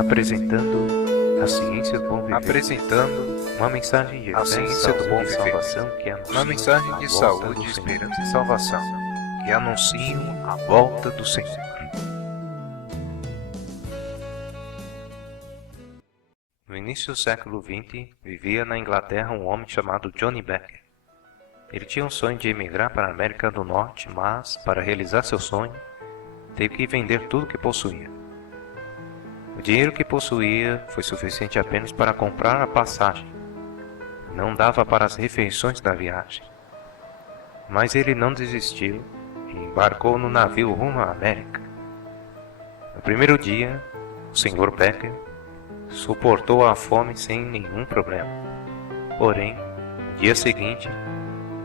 Apresentando a ciência do bom viver. Apresentando uma mensagem de a ciência do bom viver. salvação que anuncia Uma mensagem a de volta saúde, do Senhor. esperança e salvação que anunciam a volta do Senhor. No início do século XX, vivia na Inglaterra um homem chamado Johnny Becker. Ele tinha um sonho de emigrar para a América do Norte, mas, para realizar seu sonho, teve que vender tudo que possuía. O dinheiro que possuía foi suficiente apenas para comprar a passagem. Não dava para as refeições da viagem. Mas ele não desistiu e embarcou no navio rumo à América. No primeiro dia, o Sr. Becker suportou a fome sem nenhum problema. Porém, no dia seguinte,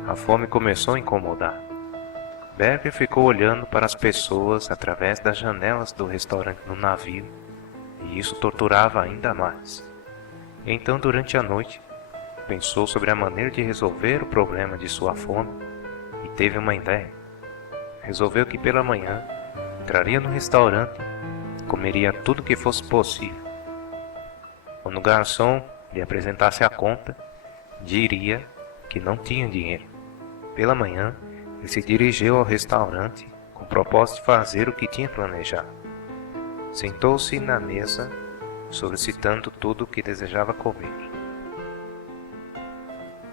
a fome começou a incomodar. Becker ficou olhando para as pessoas através das janelas do restaurante no navio, e isso torturava ainda mais. Então, durante a noite, pensou sobre a maneira de resolver o problema de sua fome e teve uma ideia. Resolveu que pela manhã entraria no restaurante e comeria tudo que fosse possível. Quando o garçom lhe apresentasse a conta, diria que não tinha dinheiro. Pela manhã, ele se dirigiu ao restaurante com o propósito de fazer o que tinha planejado. Sentou-se na mesa, solicitando tudo o que desejava comer.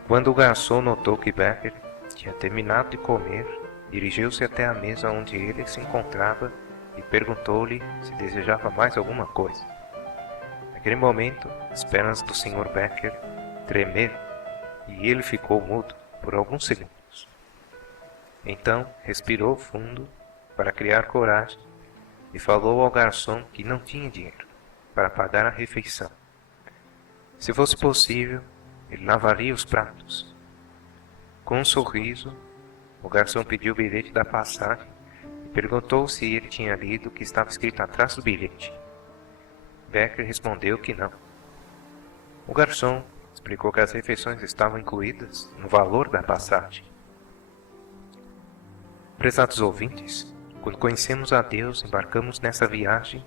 Quando o garçom notou que Becker tinha terminado de comer, dirigiu-se até a mesa onde ele se encontrava e perguntou-lhe se desejava mais alguma coisa. Naquele momento, as pernas do Sr. Becker tremeram e ele ficou mudo por alguns segundos. Então, respirou fundo para criar coragem e falou ao garçom que não tinha dinheiro para pagar a refeição. Se fosse possível, ele lavaria os pratos. Com um sorriso, o garçom pediu o bilhete da passagem e perguntou se ele tinha lido o que estava escrito atrás do bilhete. Becker respondeu que não. O garçom explicou que as refeições estavam incluídas no valor da passagem. Prezados ouvintes, quando conhecemos a Deus, embarcamos nessa viagem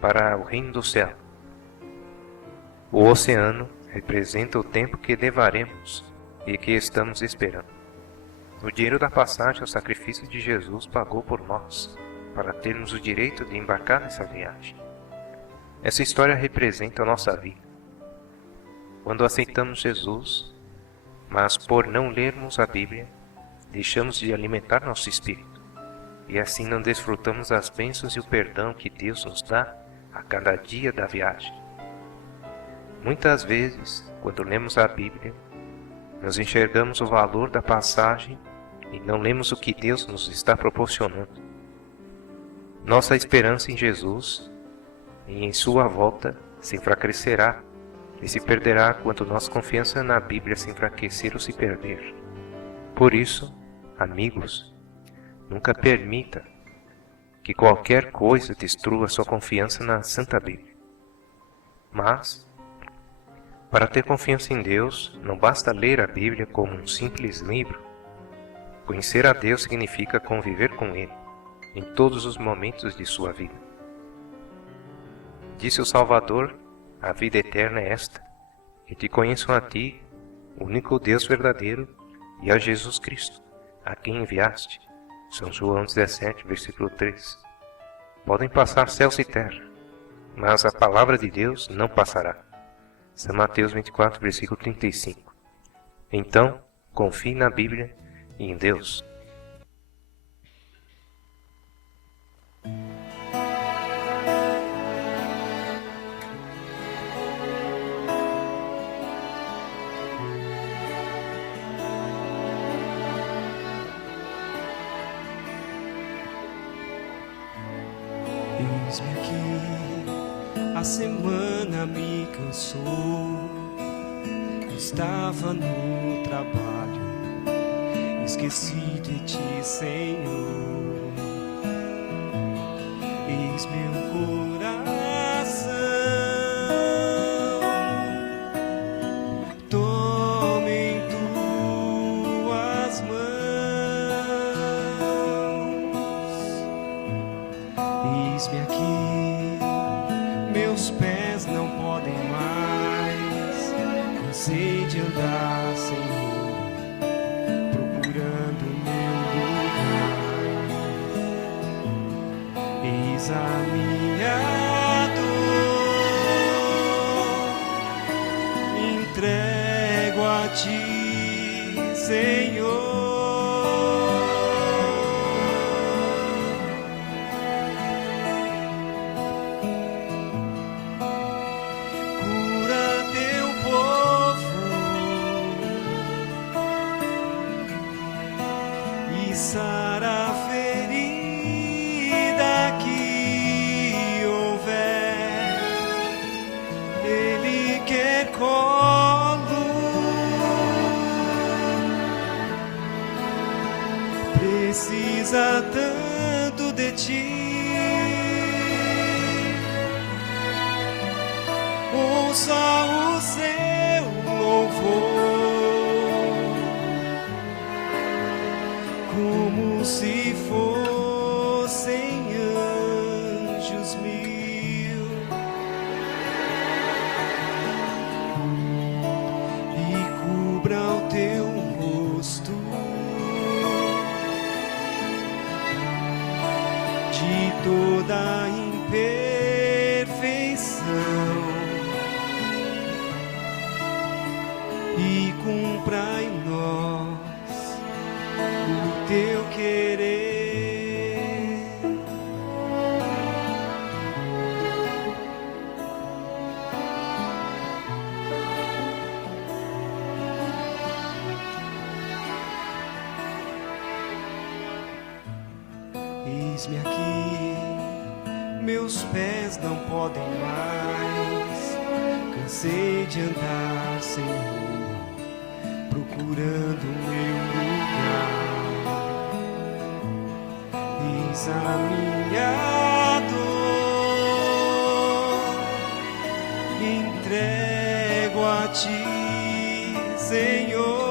para o reino do céu. O oceano representa o tempo que levaremos e que estamos esperando. O dinheiro da passagem, o sacrifício de Jesus pagou por nós, para termos o direito de embarcar nessa viagem. Essa história representa a nossa vida. Quando aceitamos Jesus, mas por não lermos a Bíblia, deixamos de alimentar nosso espírito, e assim não desfrutamos as bênçãos e o perdão que Deus nos dá a cada dia da viagem. Muitas vezes, quando lemos a Bíblia, nós enxergamos o valor da passagem e não lemos o que Deus nos está proporcionando. Nossa esperança em Jesus e em sua volta se enfraquecerá e se perderá quando nossa confiança na Bíblia se enfraquecer ou se perder. Por isso, amigos, nunca permita que qualquer coisa destrua sua confiança na Santa Bíblia. Mas, para ter confiança em Deus, não basta ler a Bíblia como um simples livro. Conhecer a Deus significa conviver com Ele em todos os momentos de sua vida. Disse o Salvador: a vida eterna é esta, que te conheçam a ti, o único Deus verdadeiro, e a Jesus Cristo, a quem enviaste. São João 17, versículo 3. Podem passar céus e terra, mas a palavra de Deus não passará. São Mateus 24, versículo 35. Então, confie na Bíblia e em Deus. Eis-me aqui, a semana me cansou. Estava no trabalho, esqueci de ti, Senhor. Eis meu coração, tome em tuas mãos. Eis-me aqui, meus pés não podem mais. Cansei de andar sem rumo, procurando meu lugar. Eis a minha dor, entrego a ti, Senhor. Sara a ferida que houver, Ele quer colo. Precisa tanto de ti. Ouça o seu louvor, como se fossem anjos mil, e cubra o teu rosto de toda imperfeição, e cumpra em nós o teu querer. Eis-me aqui, meus pés não podem mais. Cansei de andar sem rumo, procurando meu lugar. Eis a minha dor, entrego a ti, Senhor.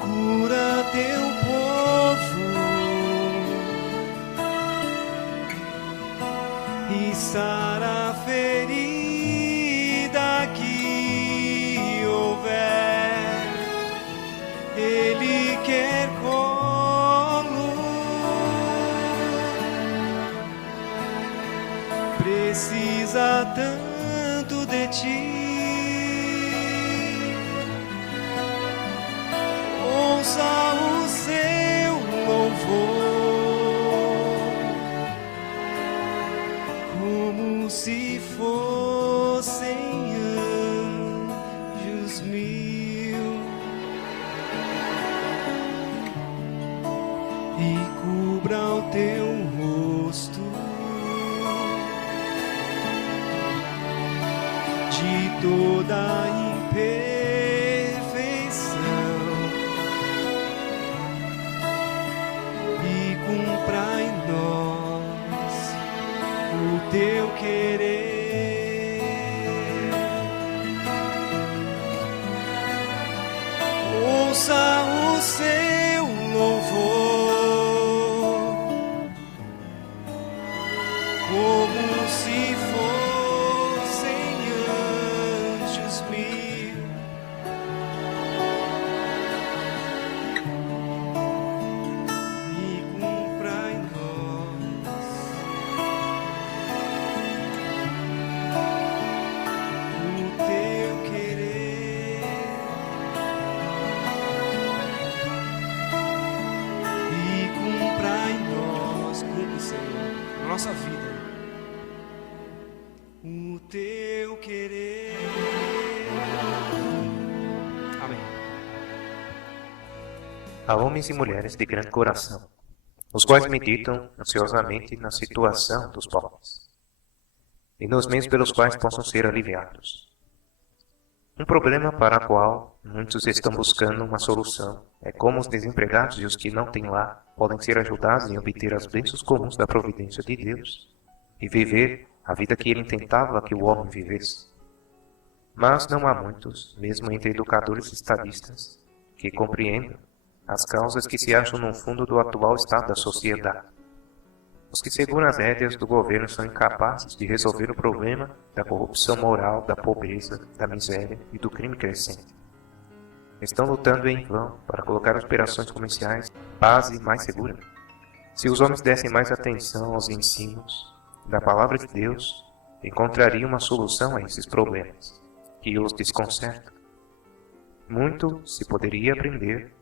Cura teu povo e sara a ferida que houver. Ele quer colo. Precisa tanto de ti. Ouça o seu louvor, como se fossem anjos mil, e cubra o teu rosto de toda imperfeição, e cumpra em nós o teu querer. Ouça o seu louvor, como se fossem anjos mil, e cumpra em nós o teu querer. E cumpra em nós, cumpre, Senhor, na nossa vida, o teu querer. Amém. Há homens e mulheres de grande coração, os quais meditam ansiosamente na situação dos pobres e nos meios pelos quais possam ser aliviados. Um problema para o qual muitos estão buscando uma solução é como os desempregados e os que não têm lar podem ser ajudados em obter as bênçãos comuns da providência de Deus e viver a vida que ele intentava que o homem vivesse. Mas não há muitos, mesmo entre educadores e estadistas, que compreendam as causas que se acham no fundo do atual estado da sociedade. Os que seguram as rédeas do governo são incapazes de resolver o problema da corrupção moral, da pobreza, da miséria e do crime crescente. Estão lutando em vão para colocar as operações comerciais base mais segura. Se os homens dessem mais atenção aos ensinos da palavra de Deus, encontrariam uma solução a esses problemas que os desconcertam. Muito se poderia aprender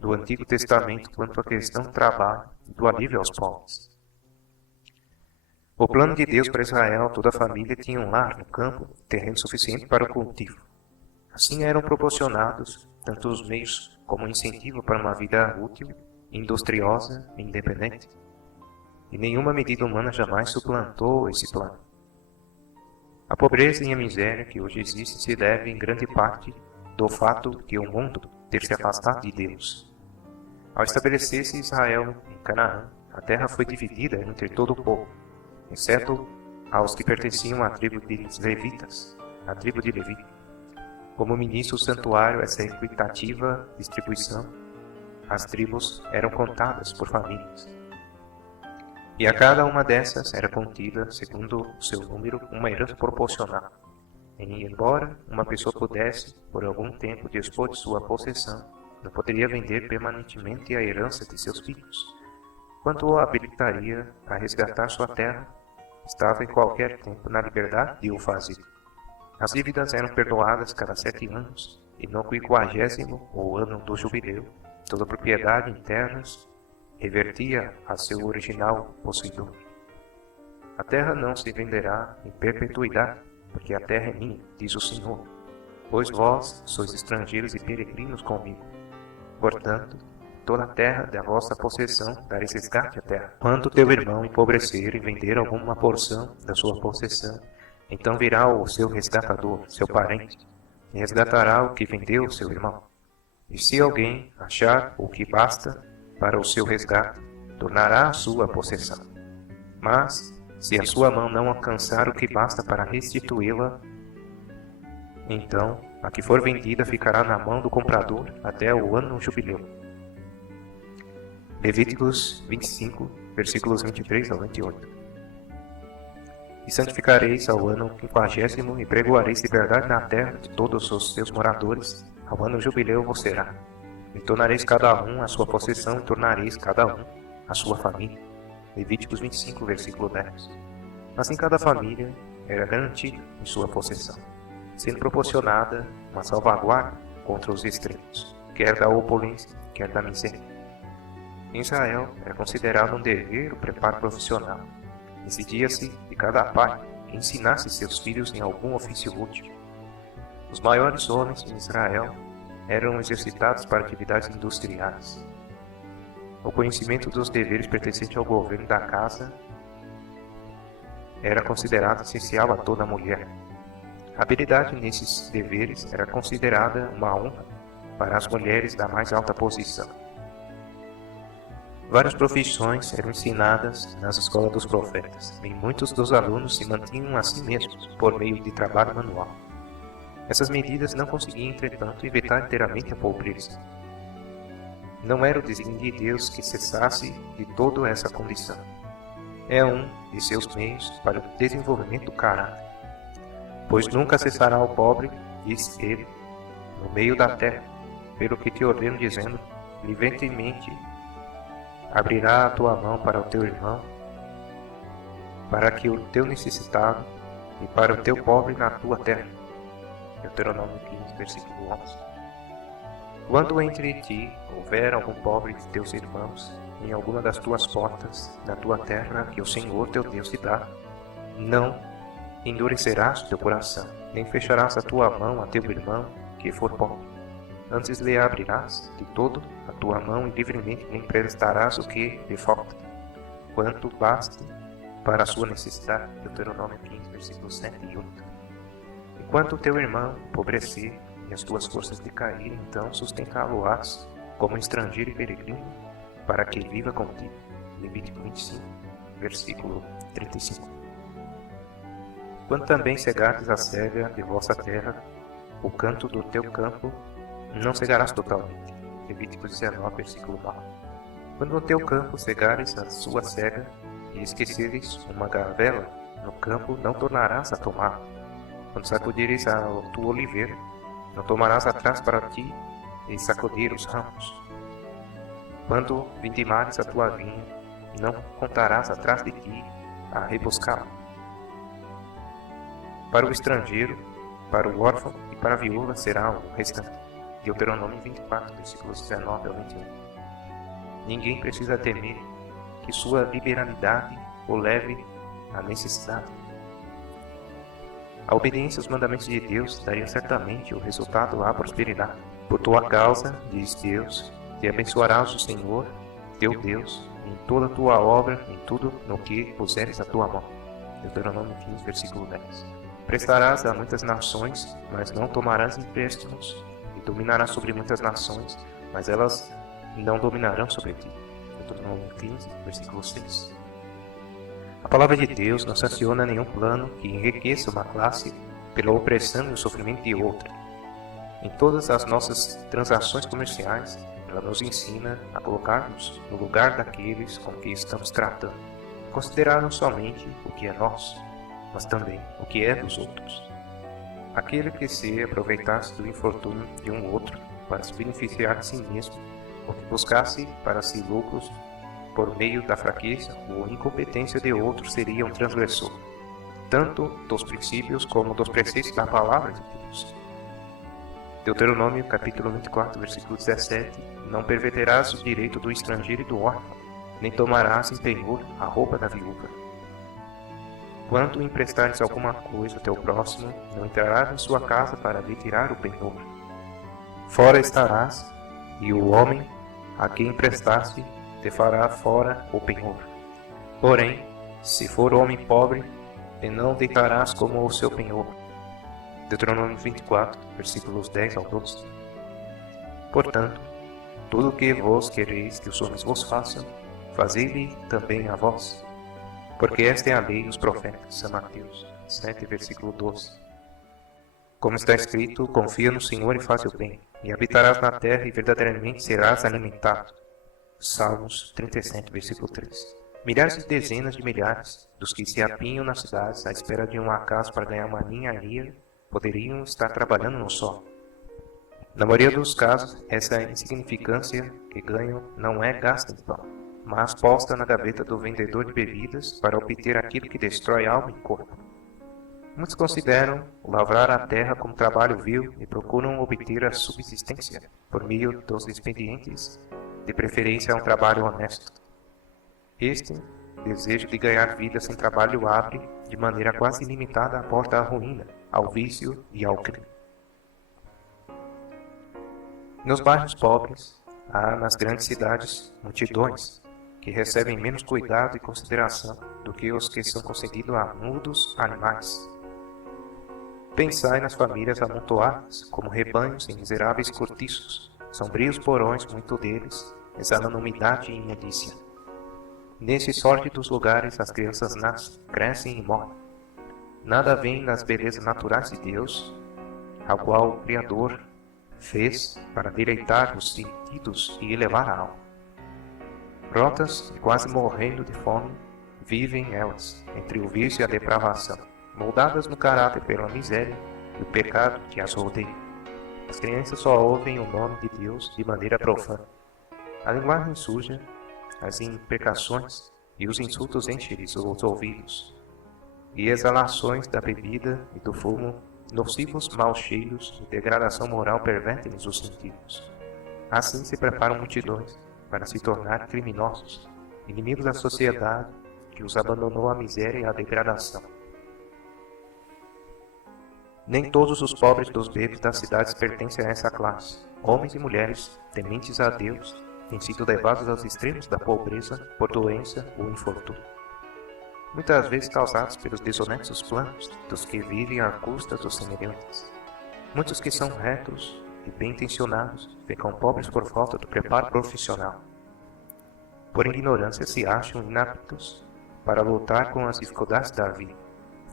do Antigo Testamento quanto à questão do trabalho e do alívio aos pobres. O plano de Deus para Israel, toda a família tinha um lar no campo, terreno suficiente para o cultivo. Assim eram proporcionados tanto os meios como o incentivo para uma vida útil, industriosa e independente. E nenhuma medida humana jamais suplantou esse plano. A pobreza e a miséria que hoje existem se devem em grande parte do fato que o mundo ter se afastado de Deus. Ao estabelecer-se Israel em Canaã, a terra foi dividida entre todo o povo, exceto aos que pertenciam à tribo de Levitas, a tribo de Levi. Como ministro do santuário, essa equitativa distribuição, as tribos eram contadas por famílias. E a cada uma dessas era contida, segundo o seu número, uma herança proporcional. E embora uma pessoa pudesse, por algum tempo, dispor de sua possessão, não poderia vender permanentemente a herança de seus filhos. Quanto o habilitaria a resgatar sua terra, estava em qualquer tempo na liberdade de o fazer. As dívidas eram perdoadas cada 7 anos, e no 50º, ou ano do jubileu, toda a propriedade em terras revertia a seu original possuidor. A terra não se venderá em perpetuidade, porque a terra é minha, diz o Senhor, pois vós sois estrangeiros e peregrinos comigo. Portanto, toda a terra da vossa possessão darei resgate à terra. Quando teu irmão empobrecer e vender alguma porção da sua possessão, então virá o seu resgatador, seu parente, e resgatará o que vendeu seu irmão. E se alguém achar o que basta para o seu resgate, tornará a sua possessão. Mas, se a sua mão não alcançar o que basta para restituí-la, então a que for vendida ficará na mão do comprador até o ano jubileu. Levíticos 25, versículos 23 ao 28. E santificareis ao ano 50º e pregoareis liberdade na terra de todos os seus moradores, ao ano jubileu vos será. E tornareis cada um a sua possessão e tornareis cada um a sua família. Levíticos 25, versículo 10. Assim cada família era garantida em sua possessão, sendo proporcionada uma salvaguarda contra os extremos, quer da opulência, quer da miséria. Em Israel era considerado um dever o preparo profissional. Exigia-se de cada pai que ensinasse seus filhos em algum ofício útil. Os maiores homens em Israel eram exercitados para atividades industriais. O conhecimento dos deveres pertencentes ao governo da casa era considerado essencial a toda mulher. A habilidade nesses deveres era considerada uma honra para as mulheres da mais alta posição. Várias profissões eram ensinadas nas escolas dos profetas, e muitos dos alunos se mantinham a si mesmos por meio de trabalho manual. Essas medidas não conseguiam, entretanto, evitar inteiramente a pobreza. Não era o desígnio de Deus que cessasse de toda essa condição. É um de seus meios para o desenvolvimento do caráter. Pois nunca cessará o pobre, diz ele, no meio da terra, pelo que te ordeno, dizendo, livremente abrirá a tua mão para o teu irmão, para que o teu necessitado e para o teu pobre na tua terra. Deuteronômio 15, versículo 11. Quando entre ti houver algum pobre de teus irmãos, em alguma das tuas portas, na tua terra que o Senhor teu Deus te dá, não endurecerás o teu coração, nem fecharás a tua mão a teu irmão que for pobre. Antes lhe abrirás de todo a tua mão e livremente lhe emprestarás o que lhe falta, quanto baste para a sua necessidade. Deuteronômio 15, versículos 7 e 8. Enquanto o teu irmão empobrecer e as tuas forças decaírem, então sustentá-lo-ás como estrangeiro e peregrino, para que viva contigo. Levítico 25, versículo 35. Quando também cegardes a cega de vossa terra, o canto do teu campo, não cegarás totalmente. Levítico 19, versículo 9. Quando no teu campo cegares a sua cega, e esqueceres uma garavela no campo, não tornarás a tomar. Quando sacudires a tua oliveira, não tomarás atrás para ti e sacudir os ramos. Quando vindimares a tua vinha, não contarás atrás de ti a rebuscá-la. Para o estrangeiro, para o órfão e para a viúva será o restante. Deuteronômio 24, versículos 19 ao 21. Ninguém precisa temer que sua liberalidade o leve à necessidade. A obediência aos mandamentos de Deus daria certamente o resultado à prosperidade. Por tua causa, diz Deus, te abençoarás o Senhor, teu Deus, em toda a tua obra, em tudo no que puseres a tua mão. Deuteronômio 15, versículo 10. Prestarás a muitas nações, mas não tomarás empréstimos, e dominarás sobre muitas nações, mas elas não dominarão sobre ti. Deuteronômio 15, versículo 6. A palavra de Deus não sanciona nenhum plano que enriqueça uma classe pela opressão e o sofrimento de outra. Em todas as nossas transações comerciais, ela nos ensina a colocar-nos no lugar daqueles com que estamos tratando, considerar não somente o que é nosso, mas também o que é dos outros. Aquele que se aproveitasse do infortúnio de um outro para se beneficiar de si mesmo, ou que buscasse para si lucros por meio da fraqueza ou incompetência de outro, seria um transgressor, tanto dos princípios como dos preceitos da palavra de Deus. Deuteronômio capítulo 24, versículo 17. Não perverterás o direito do estrangeiro e do órfão, nem tomarás em penhor a roupa da viúva. Quando emprestares alguma coisa ao teu próximo, não entrarás em sua casa para lhe tirar o penhor. Fora estarás, e o homem a quem emprestaste te fará fora o penhor. Porém, se for homem pobre, te não deitarás como o seu penhor. Deuteronômio 24, versículos 10 ao 12. Portanto, tudo o que vós quereis que os homens vos façam, fazei-lhe também a vós. Porque esta é a lei e os profetas. São Mateus 7, versículo 12. Como está escrito, confia no Senhor e faz o bem, e habitarás na terra e verdadeiramente serás alimentado. Salmos 37, versículo 3. Milhares e dezenas de milhares dos que se apinham nas cidades à espera de um acaso para ganhar uma ninharia poderiam estar trabalhando no sol. Na maioria dos casos, essa insignificância que ganham não é gasta em pão, mas posta na gaveta do vendedor de bebidas para obter aquilo que destrói alma e corpo. Muitos consideram lavrar a terra como trabalho vil e procuram obter a subsistência por meio dos expedientes, de preferência a um trabalho honesto. Este desejo de ganhar vida sem trabalho abre, de maneira quase ilimitada, a porta à ruína, ao vício e ao crime. Nos bairros pobres, há nas grandes cidades multidões que recebem menos cuidado e consideração do que os que são concedidos a mudos animais. Pensai nas famílias amontoadas como rebanhos em miseráveis cortiços, sombrios porões, muito deles, exalando umidade e imundícia. Nesses sórdidos lugares as crianças nascem, crescem e morrem. Nada vem das belezas naturais de Deus, ao qual o Criador fez para deleitar os sentidos e elevar a alma. Rotas e quase morrendo de fome, vivem elas, entre o vício e a depravação, moldadas no caráter pela miséria e o pecado que as rodeia. As crianças só ouvem o nome de Deus de maneira profana. A linguagem suja, as imprecações e os insultos enchem-lhes os ouvidos, e exalações da bebida e do fumo, nocivos maus cheiros e degradação moral pervertem-lhes os sentidos. Assim se preparam multidões para se tornar criminosos, inimigos da sociedade que os abandonou à miséria e à degradação. Nem todos os pobres dos becos das cidades pertencem a essa classe. Homens e mulheres, tementes a Deus, têm sido levados aos extremos da pobreza por doença ou infortúnio, muitas vezes causados pelos desonestos planos dos que vivem à custa dos semelhantes. Muitos que são retos e bem-intencionados ficam pobres por falta do preparo profissional. Por ignorância se acham inaptos para lutar com as dificuldades da vida.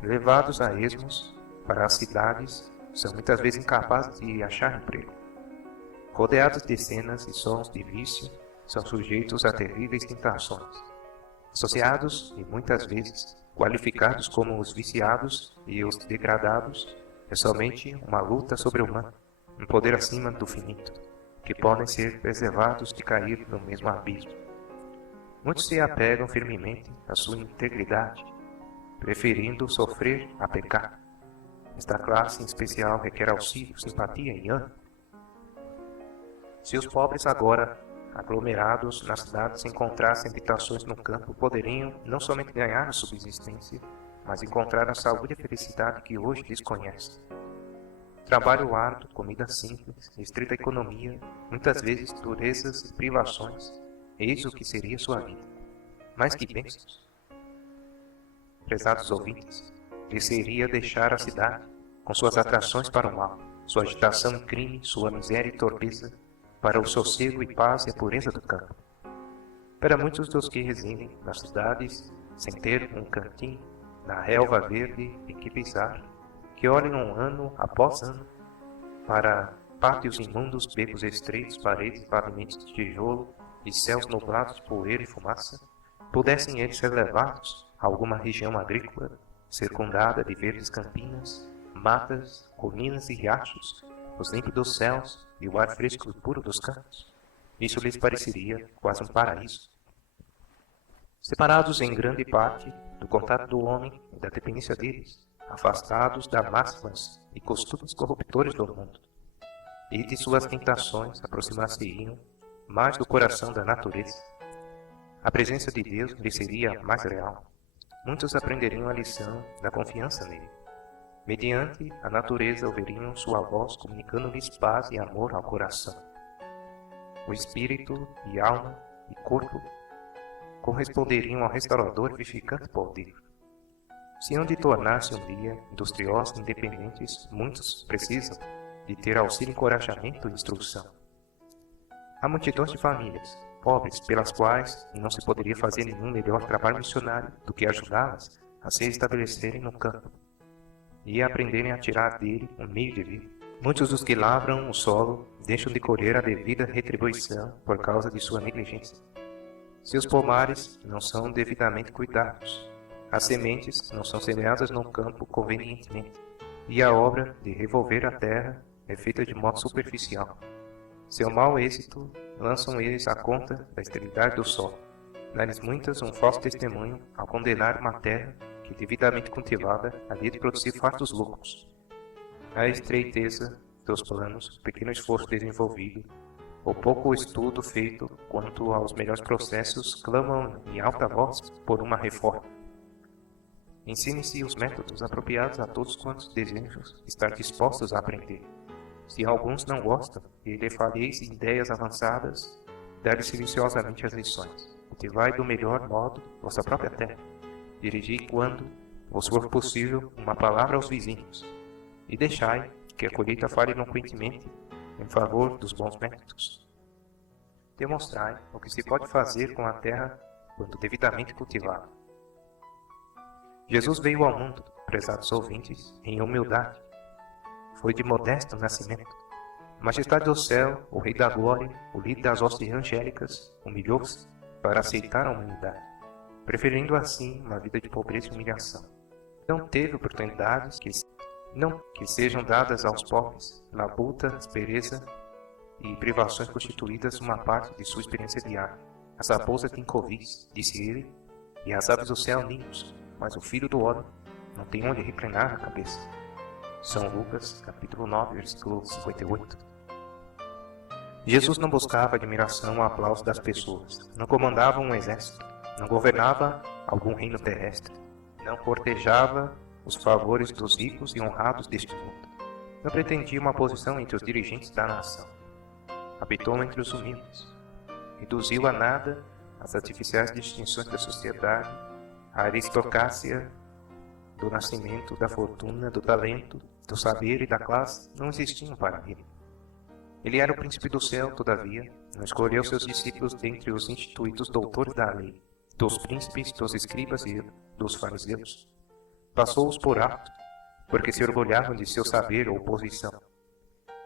Levados a esmos para as cidades, são muitas vezes incapazes de achar emprego. rodeados de cenas e sons de vício, são sujeitos a terríveis tentações. Associados, e muitas vezes qualificados como os viciados e os degradados, é somente uma luta sobre-humana, um poder acima do finito, que podem ser preservados de cair no mesmo abismo. Muitos se apegam firmemente à sua integridade, preferindo sofrer a pecar. Esta classe em especial requer auxílio, simpatia e ânimo. Se os pobres agora, aglomerados nas cidades, encontrassem habitações no campo, poderiam não somente ganhar a subsistência, mas encontrar a saúde e a felicidade que hoje desconhecem. Trabalho árduo, comida simples, estrita economia, muitas vezes durezas e privações, eis o que seria sua vida. Mas que bênçãos! Prezados ouvintes, lhe seria deixar a cidade, com suas atrações para o mal, sua agitação e crime, sua miséria e torpeza, para o sossego e paz e a pureza do campo. Para muitos dos que residem nas cidades, sem ter um cantinho na relva verde em que pisar, que olham ano após ano para pátios imundos, becos estreitos, paredes e pavimentos de tijolo e céus nublados de poeira e fumaça, pudessem eles ser levados a alguma região agrícola, circundada de verdes campinas, matas, colinas e riachos, os límpidos céus e o ar fresco e puro dos campos. Isso lhes pareceria quase um paraíso. Separados em grande parte do contato do homem e da dependência deles, afastados das máximas e costumes corruptores do mundo, e de suas tentações aproximar-se-iam mais do coração da natureza. A presença de Deus lhes seria mais real. Muitos aprenderiam a lição da confiança nele. Mediante a natureza ouviriam sua voz comunicando-lhes paz e amor ao coração. O espírito e alma e corpo corresponderiam ao restaurador e vivificante poder. Se hão de tornar-se um dia industriosos e independentes, muitos precisam de ter auxílio, encorajamento e instrução. Há multidões de famílias pobres pelas quais não se poderia fazer nenhum melhor trabalho missionário do que ajudá-las a se estabelecerem no campo e a aprenderem a tirar dele um meio de vida. Muitos dos que lavram o solo deixam de colher a devida retribuição por causa de sua negligência. Seus pomares não são devidamente cuidados. As sementes não são semeadas no campo convenientemente, e a obra de revolver a terra é feita de modo superficial. Seu mau êxito lançam eles à conta da esterilidade do solo. Dá-lhes muitas um falso testemunho ao condenar uma terra que, devidamente cultivada, havia de produzir fartos lucros. A estreiteza dos planos, o pequeno esforço desenvolvido, o pouco estudo feito quanto aos melhores processos clamam em alta voz por uma reforma. Ensine-se os métodos apropriados a todos quantos desejam estar dispostos a aprender. Se alguns não gostam e lhe faleis ideias avançadas, dá-lhe silenciosamente as lições. Cultivai do melhor modo vossa própria terra. Dirigi quando vos for possível uma palavra aos vizinhos. E deixai que a colheita fale eloquentemente em favor dos bons métodos. Demonstrai o que se pode fazer com a terra quando devidamente cultivada. Jesus veio ao mundo, prezados ouvintes, em humildade. Foi de modesto nascimento. A majestade do céu, o Rei da Glória, o líder das hostes angélicas, humilhou-se para aceitar a humanidade, preferindo assim uma vida de pobreza e humilhação. Não teve oportunidades que sejam dadas aos pobres, labuta, aspereza e privações constituídas uma parte de sua experiência diária. As raposas têm covis, disse ele, e as aves do céu ninhos, mas o Filho do Homem não tem onde reclinar a cabeça. São Lucas, capítulo 9, versículo 58. Jesus não buscava admiração ou aplauso das pessoas, não comandava um exército, não governava algum reino terrestre, não cortejava os favores dos ricos e honrados deste mundo, não pretendia uma posição entre os dirigentes da nação. Habitou entre os humildes, reduziu a nada as artificiais distinções da sociedade, a aristocracia do nascimento, da fortuna, do talento, do saber e da classe não existiam para ele. Ele era o príncipe do céu, todavia, não escolheu seus discípulos dentre os instituídos doutores da lei, dos príncipes, dos escribas e dos fariseus. Passou-os por alto, porque se orgulhavam de seu saber ou posição.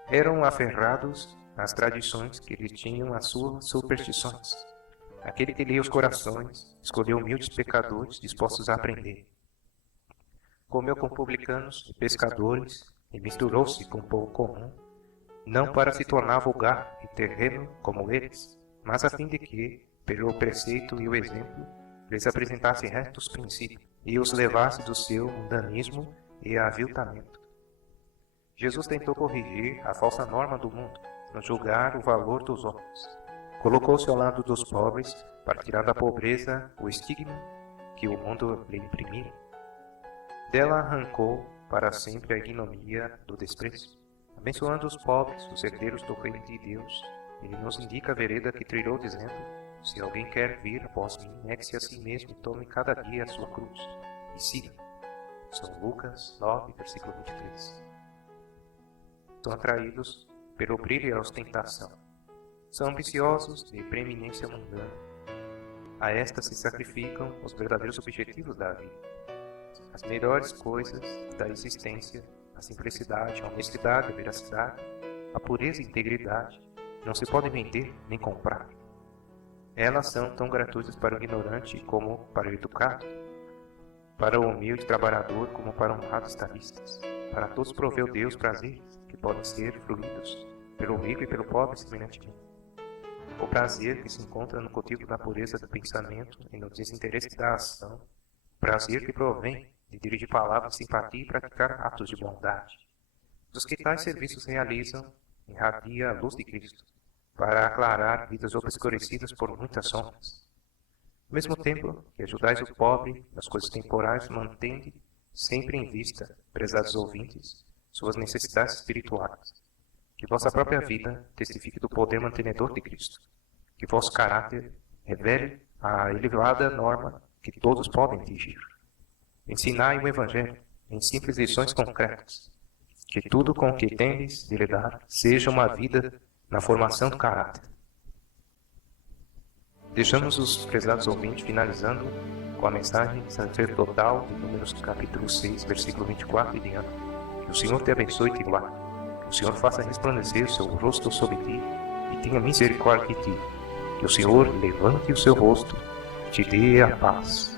Eram aferrados as tradições que lhe tinham as suas superstições. Aquele que lia os corações, escolheu humildes pecadores dispostos a aprender. Comeu com publicanos e pescadores e misturou-se com o povo comum, não para se tornar vulgar e terreno como eles, mas a fim de que, pelo preceito e o exemplo, lhes apresentasse retos princípios e os levasse do seu mundanismo e aviltamento. Jesus tentou corrigir a falsa norma do mundo, no julgar o valor dos homens. Colocou-se ao lado dos pobres para tirar da pobreza o estigma que o mundo lhe imprimia. Dela arrancou para sempre a ignomia do desprezo. Abençoando os pobres, os herdeiros do reino de Deus, ele nos indica a vereda que trilhou dizendo: se alguém quer vir após mim, negue-se a si mesmo e tome cada dia a sua cruz e siga. São Lucas 9, versículo 23. São atraídos pelo brilho e a ostentação. São ambiciosos de preeminência mundana. A esta se sacrificam os verdadeiros objetivos da vida. As melhores coisas da existência, a simplicidade, a honestidade, a veracidade, a pureza e a integridade, não se podem vender nem comprar. Elas são tão gratuitas para o ignorante como para o educado, para o humilde trabalhador como para o honrado estadistas. Para todos proveu Deus prazeres que podem ser fruídos pelo rico e pelo pobre semelhantemente. O prazer que se encontra no cultivo da pureza do pensamento e no desinteresse da ação, prazer que provém de dirigir palavras de simpatia e praticar atos de bondade. Dos que tais serviços realizam, irradia a luz de Cristo, para aclarar vidas obscurecidas por muitas sombras. Ao mesmo tempo que ajudais o pobre nas coisas temporais, mantende sempre em vista, prezados ouvintes, suas necessidades espirituais. Que vossa própria vida testifique do poder mantenedor de Cristo. Que vosso caráter revele a elevada norma que todos podem atingir. Ensinai o Evangelho em simples lições concretas. Que tudo com o que tendes de lidar seja uma vida na formação do caráter. Deixamos os prezados ouvintes finalizando com a mensagem sacerdotal de Números capítulo 6, versículo 24 e diante. Que o Senhor te abençoe e te guarde. Que o Senhor faça resplandecer o seu rosto sobre ti e tenha misericórdia de ti. Que o Senhor levante o seu rosto e te dê a paz.